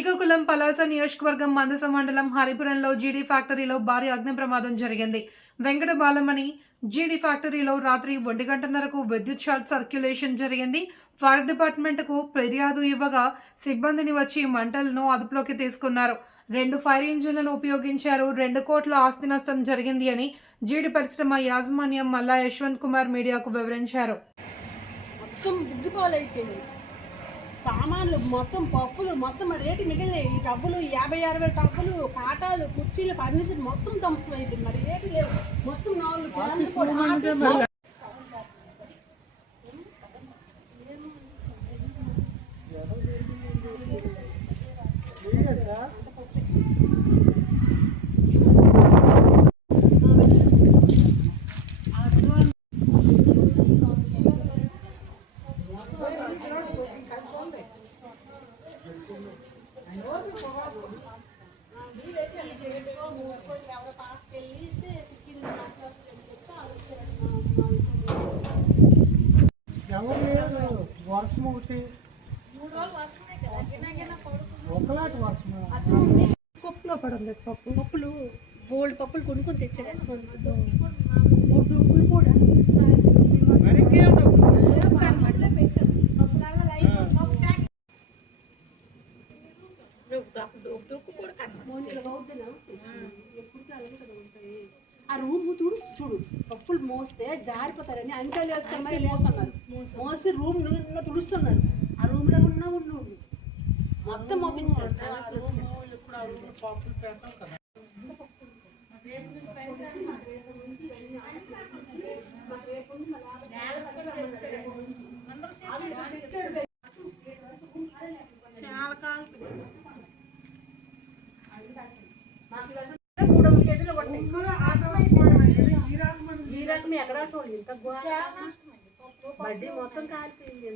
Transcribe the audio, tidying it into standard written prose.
శ్రీకాకుళం పలాస నియోజకవర్గం మందస మండలం హరిపురంలో జీడీ ఫ్యాక్టరీలో భారీ అగ్ని ప్రమాదం జరిగింది. వెంకట బాలమణి జీడీ ఫ్యాక్టరీలో రాత్రి 1:30కు విద్యుత్ షార్ట్ సర్క్యులేషన్ జరిగింది. ఫైర్ డిపార్ట్మెంట్కు ఫిర్యాదు ఇవ్వగా సిబ్బందిని వచ్చి మంటలను అదుపులోకి తీసుకున్నారు. 2 ఫైర్ ఇంజిన్లను ఉపయోగించారు. 2 కోట్ల ఆస్తి నష్టం జరిగింది అని జీడీ పరిశ్రమ యాజమాన్యం మల్లా యశ్వంత్ కుమార్ మీడియాకు వివరించారు. సామాన్లు మొత్తం పప్పులు మొత్తం రేటు మిగిలినాయి. ఈ టబ్బులు 50-60 టబ్బులు, కాటాలు, కుర్చీలు, ఫర్నిచర్ మొత్తం ధ్వంసం అయిపోయింది. మరి రేటు లేవు. మొత్తం 4 ప్లాన్లు కూడా వర్షం ఒకటి ఒకలాంటి వర్షం పప్పులో పడలేదు. పప్పులు బోల్డ్ పప్పులు కొనుక్కొని తెచ్చాడు యశ్వంతుడు. కూడా ఆ రూమ్ తుడుస్తు చూడు, పప్పులు మోస్తే జారిపోతారని అంకెలు వేసుకొని మరి మోస్తున్నారు. మోసి రూమ్ తుడుస్తున్నారు. ఆ రూమ్ లో ఉన్న మొత్తం మోపించారు. చాలా కాలం 300 కేజీలు పట్టినాయి. ఈ రకం ఎక్కడ చూడండి, ఇంత బడ్డీ మొత్తం కాలిపోయింది.